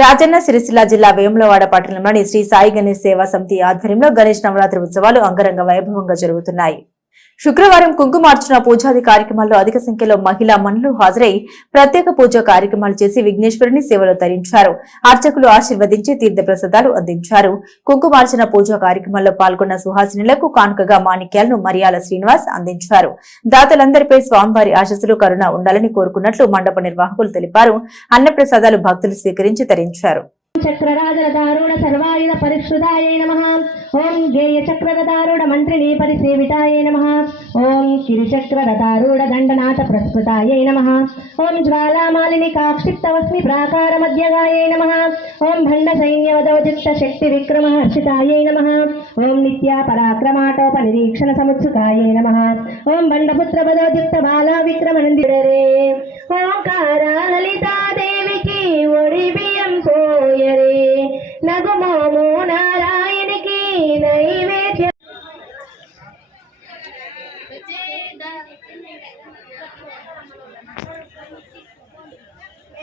రాజన్న సిరిసిల్ల జిల్లా వేములవాడ పట్టణంలోని శ్రీ సాయి గణేష్ సేవా సమితి ఆధ్వర్యంలో గణేష్ నవరాత్రి ఉత్సవాలు అంగరంగ వైభవంగా జరుగుతున్నాయి. శుక్రవారం కుంకుమార్చన పూజాది కార్యక్రమాల్లో అధిక సంఖ్యలో మహిళా మనులు హాజరై ప్రత్యేక పూజా కార్యక్రమాలు చేసి విఘ్నేశ్వరుని సేవలో తరించారు. అర్చకులు ఆశీర్వదించి తీర్థ ప్రసాదాలు అందించారు. కుంకుమార్చన పూజా కార్యక్రమాల్లో పాల్గొన్న సుహాసినులకు కానుకగా మాణిక్యాలను మరియాల శ్రీనివాస్ అందించారు. దాతలందరిపై స్వామివారి ఆశస్సులు కరుణ ఉండాలని కోరుకున్నట్లు మండప నిర్వాహకులు తెలిపారు. అన్నప్రసాదాలు భక్తులు స్వీకరించి తరించారు. చక్రరాజరదారుణ సర్వాయుధ పరిశ్రుతాయ నమ. ఓం గేయ చక్రరదారుణ మంత్రిణీ పరిసేవితాయ నమ. ఓం కిరిచక్రరదారుణ దండనాథ ప్రస్ఫుతాయ నమ. ఓం జ్వాలామాలిని కాక్షిప్తవస్మి ప్రాకార మధ్యగాయ నమ. ఓం భండ సైన్యవదోజిత శక్తి విక్రమ హర్షితాయ నమ. ఓం నిత్యా పరాక్రమాటోప నిరీక్షణ సముత్సుకాయ నమ. ఓం భండపుత్ర పదోజిత బాలా విక్రమ నందిరే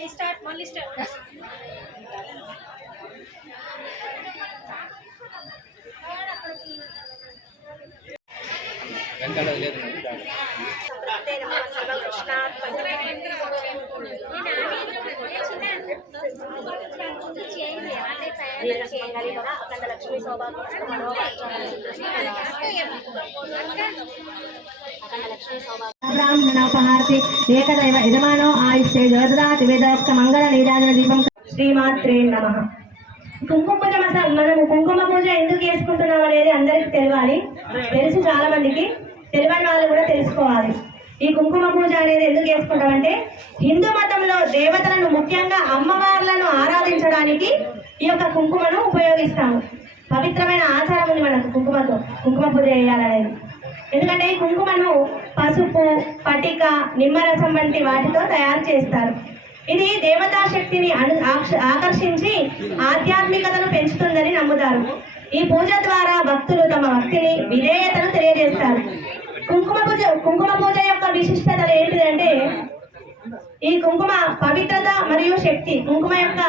స్టార్ట్ మళ్ళీ స్టార్ట్. లక్ష్మీ సౌభాగ్యం లక్ష్మీ సౌభాగ్యం బ్రాహ్మణోపహారతి ఏకదైవ యజమానో ఆయుష్టే జగదాతి వేదోక్త మంగళ నీరాజన దీపం శ్రీమాత్రే నమ కుంకుమ పూజ మనం కుంకుమ పూజ ఎందుకు చేసుకుంటున్నాం అనేది అందరికి తెలియాలి. తెలుసు చాలా మందికి తెలియని వాళ్ళు కూడా తెలుసుకోవాలి. ఈ కుంకుమ పూజ అనేది ఎందుకు చేసుకుంటామంటే హిందూ మతంలో దేవతలను ముఖ్యంగా అమ్మవార్లను ఆరాధించడానికి ఈ యొక్క కుంకుమను ఉపయోగిస్తాము. పవిత్రమైన ఆచారం ఉంది మనకు కుంకుమతో కుంకుమ పూజ చేయాలనేది. ఎందుకంటే ఈ కుంకుమను పసుపు పటిక నిమ్మరసం వంటి వాటితో తయారు చేస్తారు. ఇది దేవతా శక్తిని అను ఆకర్షించి ఆధ్యాత్మికతను పెంచుతుందని నమ్ముతారు. ఈ పూజ ద్వారా భక్తులు తమ భక్తిని విధేయతను తెలియజేస్తారు. కుంకుమ పూజ కుంకుమ పూజ యొక్క విశిష్టతలు ఏంటిదంటే ఈ కుంకుమ పవిత్రత మరియు శక్తి. కుంకుమ యొక్క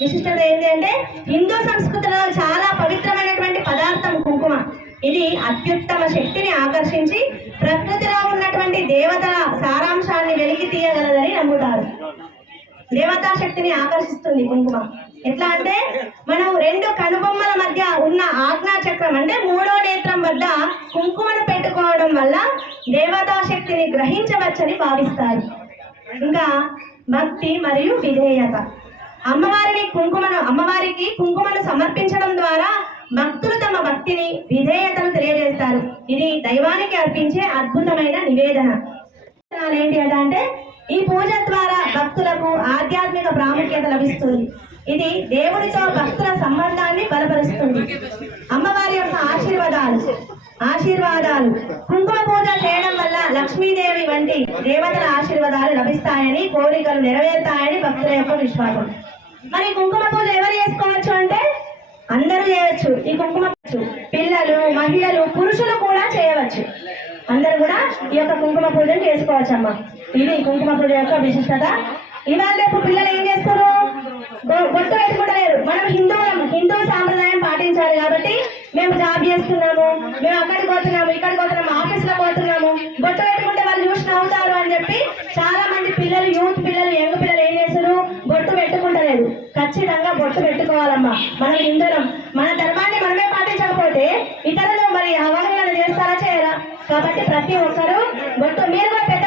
విశిష్టత ఏంటి అంటే హిందూ సంస్కృతిలో చాలా పవిత్రమైనటువంటి పదార్థం కుంకుమ. ఇది అత్యుత్తమ శక్తిని ఆకర్షించి ప్రకృతిలో ఉన్నటువంటి దేవతల సారాంశాన్ని వెలికి తీయగలదని నమ్ముతారు. దేవతా శక్తిని ఆకర్షిస్తుంది కుంకుమ. ఎట్లా అంటే మనం రెండు కనుబొమ్మల మధ్య ఉన్న ఆజ్ఞా చక్రం అంటే మూడో నేత్రం వద్ద కుంకుమను పెట్టుకోవడం వల్ల దేవతా శక్తిని గ్రహించవచ్చని భావిస్తారు. ఇంకా భక్తి మరియు విధేయత. అమ్మవారిని కుంకుమను అమ్మవారికి కుంకుమను సమర్పించడం ద్వారా భక్తులు తమ భక్తిని విధేయతను తెలియజేస్తారు ఇది దైవానికి అద్భుతమైన నివేదన. ఏంటి అంటే ఈ పూజ ద్వారా భక్తులకు ఆధ్యాత్మిక ప్రాముఖ్యత లభిస్తుంది. ఇది దేవునితో భక్తుల సంబంధాన్ని బలపరుస్తుంది. అమ్మవారి యొక్క ఆశీర్వాదాలు ఆశీర్వాదాలు. కుంకుమ పూజ చేయడం వల్ల లక్ష్మీదేవి వంటి దేవతల ఆశీర్వాదాలు లభిస్తాయని కోరికలు నెరవేరుతాయని భక్తుల యొక్క విశ్వాసం. మరి కుంకుమ పూజ ఎవరు చేసుకోవచ్చు అంటే అందరూ చేయవచ్చు. ఈ కుంకుమ పిల్లలు మహిళలు పురుషులు కూడా చేయవచ్చు. అందరూ కూడా ఈ యొక్క కుంకుమ పూజను చేసుకోవచ్చమ్మా. ఇది కుంకుమ పూజ యొక్క విశిష్టత. ఇవాళ రేపు పిల్లలు ఏం చేస్తారు? బొ- బొట్టు పెట్టుకుంటలేరు. మనం హిందువులం హిందూ సాంప్రదాయం పాటించాలి కాబట్టి మేము జాబ్ చేస్తున్నాము మేము అక్కడికి పోతున్నాము ఇక్కడికి పోతున్నాము ఆఫీస్లో పోతున్నాము. బొట్టు పెట్టుకుంటే వాళ్ళు చూసి నవ్వుతారు అని చెప్పి చాలా మంది పిల్లలు యూత్ పిల్లలు యంగ్ పిల్లలు ఏం చేస్తారు? బొట్టు పెట్టుకుంటలేదు ఖచ్చితంగా బొట్టు పెట్టుకోవాలమ్మా. మనం హిందువులం మన ధర్మాన్ని మనమే కాబట్టి ప్రతి ఒక్కరూ గుర్తు మీరు కూడా పెద్ద